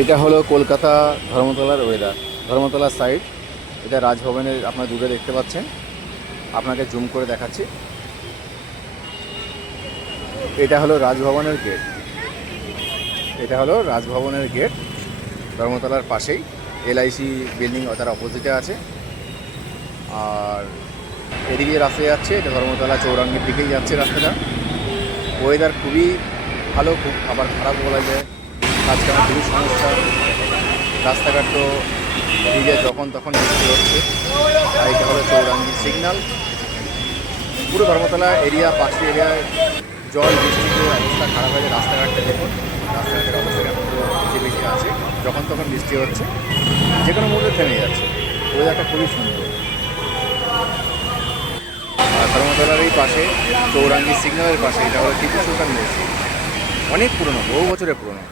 এটা হলো Kolkata ধর্মতলার weather, ধর্মতলার side. এটা রাজভবনের আপনারা দূরে দেখতে পাচ্ছেন, আপনাকে জুম করে দেখাচ্ছি। এটা হলো রাজভবনের গেট, এটা হলো রাজভবনের গেট, ধর্মতলার পাশেই এলআইসি বিল্ডিং তার অপোজিটে আছে। আর এদিকে রাস্তা যাচ্ছে, এটা ধর্মতলা চৌরাঙ্গির দিকেই যাচ্ছে রাস্তাটা। ওয়েদার খুবই ভালো, খুব আবার খারাপ বলা যায়। আজকাল খুবই সমস্যা, রাস্তাঘাট তো ভিজে যখন তখন বৃষ্টি হচ্ছে। আর এটা হলো চৌরাঙ্গি সিগন্যাল। পুরো ধর্মতলা এরিয়া, পাঁচটি এরিয়ায় জল বৃষ্টিতে অবস্থা খারাপ হয়ে যায়। রাস্তাঘাটটা দেখুন, রাস্তাঘাটের অবস্থা কেমন ভিজে ভিজে আছে, যখন তখন বৃষ্টি হচ্ছে, যে কোনো মুহূর্তে থেমে যাচ্ছে। ওয়েদারটা খুবই সুন্দর। আর ধর্মতলার এই পাশে চৌরাঙ্গি সিগন্যালের পাশে এটা হলো টিপু সুলতান মসজিদ, অনেক পুরনো, বহু বছরের পুরনো।